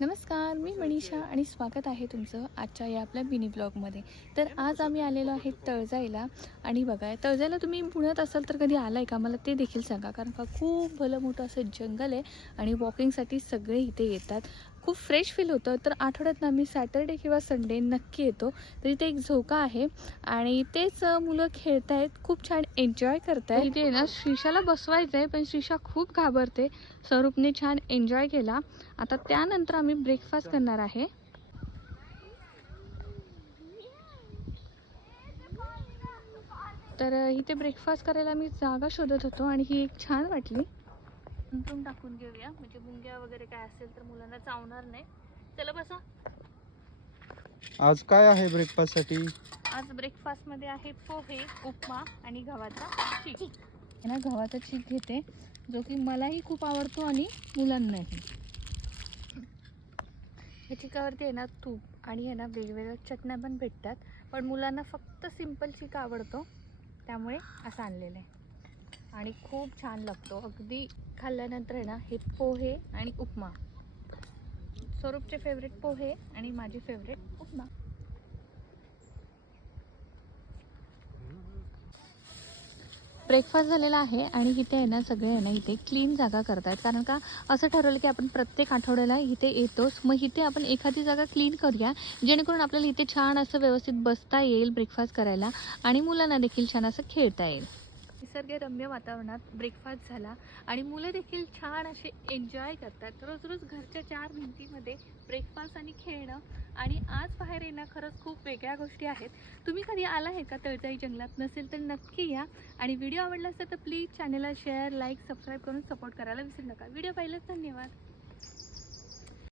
नमस्कार, मी मनीषा आणि स्वागत आहे तुमचं आजच्या या आपल्या मिनी ब्लॉगमध्ये. तर आज आम्ही आलेलो आहे तळजाईला. आणि बघा, तळजाईला तुम्ही पुण्यात असाल तर कधी आलाय का, मला ते देखील सांगा. कारण का खूप भलं मोठं असं जंगल आहे आणि वॉकिंगसाठी सगळे इथे येतात. खूप फ्रेश फील होतं. तर आठवड्यातनं आम्ही सॅटर्डे किंवा संडे नक्की येतो. तर इथे एक झोका आहे आणि तेच मुलं खेळत आहेत, खूप छान एन्जॉय करत आहेत. इथे ना श्रीषाला बसवायचं आहे, पण श्रीषा खूप घाबरते. स्वरूपने छान एन्जॉय केला. आता त्यानंतर आम्ही ब्रेकफास्ट करणार आहे. तर इथे ब्रेकफास्ट करायला मी जागा शोधत होतो आणि ही एक छान वाटली. अंथरूण टाकून घेऊया, म्हणजे मुंग्या वगैरे काय असेल तर मुलांना चावणार नाही. चला बसा. आज काय आहे ब्रेकफास्ट साठी? आज ब्रेकफास्ट मध्ये आहे पोहे, उपमा आणि गव्हाचा चीक. ना गव्हाचा चीक घेते, जो की मलाही खूप आवडतो आणि मुलांनाही. या चिकावरती आहे ना तूप आणि आहे ना वेगवेगळ्या चटण्या पण भेटतात, पण मुलांना फक्त सिंपल चिक आवडतो, त्यामुळे असं आणलेलं आहे आणि खूप छान लागतो. अगदी खाल्ल्यानंतर आहे ना हे पोहे आणि उपमा, स्वरूपचे फेवरेट पोहे आणि माझी फेवरेट उपमा. ब्रेकफास्ट झालेला आहे आणि इथे आहे ना सगळे आहे ना इथे क्लीन जागा करतायत. कारण का असं ठरवलं की आपण प्रत्येक आठवड्याला इथे येतोच, मग इथे आपण एखादी जागा क्लीन करूया, जेणेकरून आपल्याला इथे छान असं व्यवस्थित बसता येईल ब्रेकफास्ट करायला आणि मुलांना देखील छान असं खेळता येईल. निसर्गरम्य वातावरणात ब्रेकफास्ट झाला आणि मुलं देखील छान असे एन्जॉय करतात. रोज रोज घरच्या चार भिंतीमध्ये ब्रेकफास्ट आणि खेळणं आणि आज बाहेर येणं खरंच खूप वेगळ्या गोष्टी आहेत. तुम्ही कधी आला आहे का तळजाई जंगलात? नसेल तर नक्की या. आणि व्हिडिओ आवडला असेल तर प्लीज चॅनलला शेअर, लाईक, सबस्क्राईब करून सपोर्ट करायला विसरू नका. व्हिडिओ पाहिल्यास धन्यवाद.